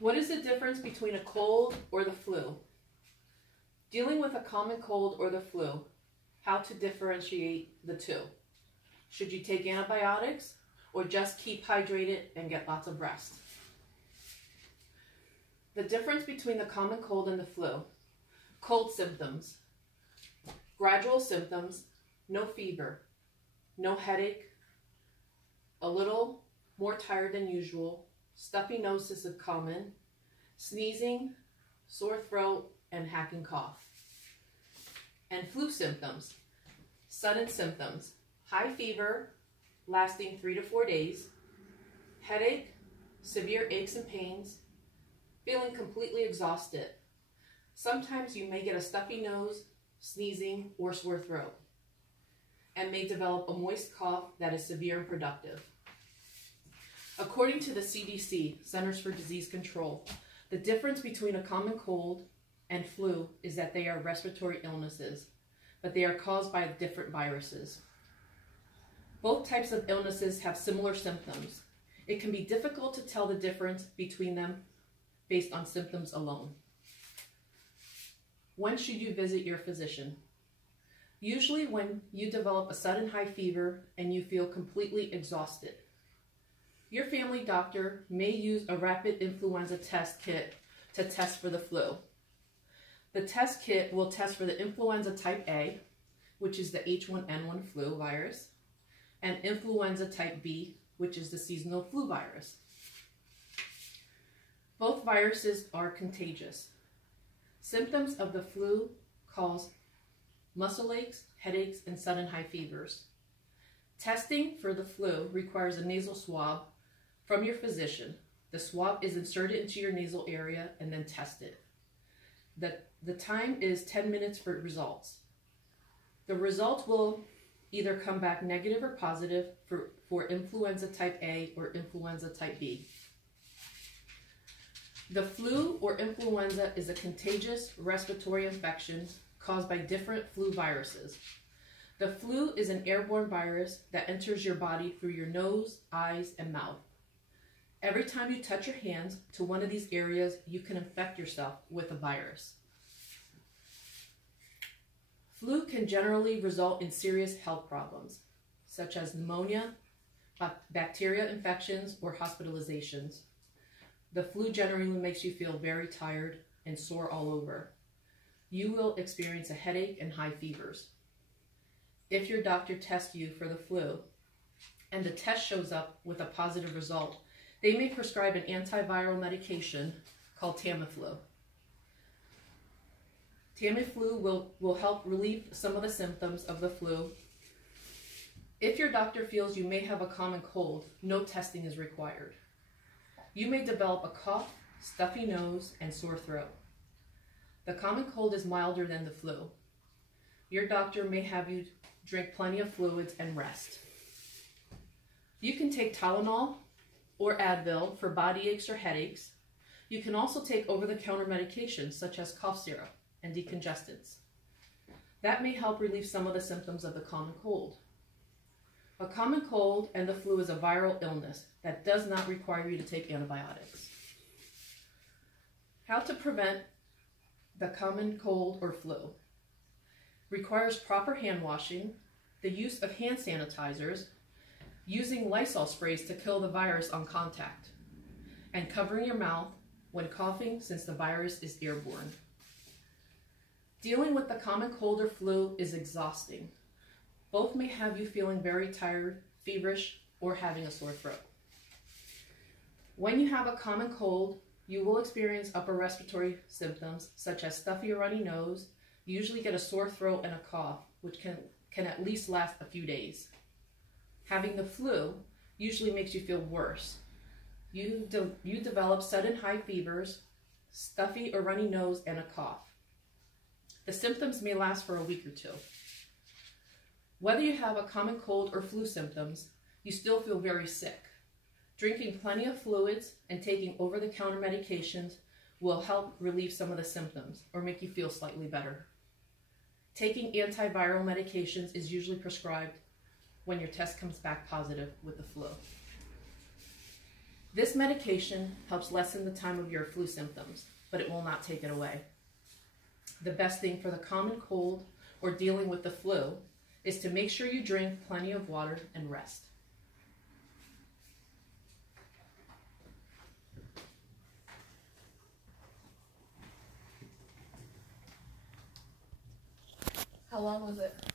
What is the difference between a cold or the flu? Dealing with a common cold or the flu, how to differentiate the two? Should you take antibiotics or just keep hydrated and get lots of rest? The difference between the common cold and the flu. Cold symptoms. Gradual symptoms, no fever, no headache, a little more tired than usual, stuffy nose is common, sneezing, sore throat, and hacking cough. And flu symptoms, sudden symptoms, high fever lasting 3 to 4 days, headache, severe aches and pains, feeling completely exhausted. Sometimes you may get a stuffy nose, sneezing, or sore throat, and may develop a moist cough that is severe and productive. According to the CDC, Centers for Disease Control, the difference between a common cold and flu is that they are respiratory illnesses, but they are caused by different viruses. Both types of illnesses have similar symptoms. It can be difficult to tell the difference between them based on symptoms alone. When should you visit your physician? Usually when you develop a sudden high fever and you feel completely exhausted. Your family doctor may use a rapid influenza test kit to test for the flu. The test kit will test for the influenza type A, which is the H1N1 flu virus, and influenza type B, which is the seasonal flu virus. Both viruses are contagious. Symptoms of the flu cause muscle aches, headaches, and sudden high fevers. Testing for the flu requires a nasal swab from your physician. The swab is inserted into your nasal area and then tested. The time is 10 minutes for results. The results will either come back negative or positive for influenza type A or influenza type B. The flu or influenza is a contagious respiratory infection caused by different flu viruses. The flu is an airborne virus that enters your body through your nose, eyes, and mouth. Every time you touch your hands to one of these areas, you can infect yourself with a virus. Flu can generally result in serious health problems, such as pneumonia, bacterial infections, or hospitalizations. The flu generally makes you feel very tired and sore all over. You will experience a headache and high fevers. If your doctor tests you for the flu and the test shows up with a positive result, they may prescribe an antiviral medication called Tamiflu. Tamiflu will help relieve some of the symptoms of the flu. If your doctor feels you may have a common cold, no testing is required. You may develop a cough, stuffy nose, and sore throat. The common cold is milder than the flu. Your doctor may have you drink plenty of fluids and rest. You can take Tylenol or Advil for body aches or headaches. You can also take over-the-counter medications such as cough syrup and decongestants. That may help relieve some of the symptoms of the common cold. A common cold and the flu is a viral illness that does not require you to take antibiotics. How to prevent the common cold or flu? Requires proper hand washing, the use of hand sanitizers, using Lysol sprays to kill the virus on contact, and covering your mouth when coughing since the virus is airborne. Dealing with the common cold or flu is exhausting. Both may have you feeling very tired, feverish, or having a sore throat. When you have a common cold, you will experience upper respiratory symptoms such as stuffy or runny nose. You usually get a sore throat and a cough, which can at least last a few days. Having the flu usually makes you feel worse. You develop sudden high fevers, stuffy or runny nose, and a cough. The symptoms may last for a week or two. Whether you have a common cold or flu symptoms, you still feel very sick. Drinking plenty of fluids and taking over-the-counter medications will help relieve some of the symptoms or make you feel slightly better. Taking antiviral medications is usually prescribed when your test comes back positive with the flu. This medication helps lessen the time of your flu symptoms, but it will not take it away. The best thing for the common cold or dealing with the flu is to make sure you drink plenty of water and rest. How long was it?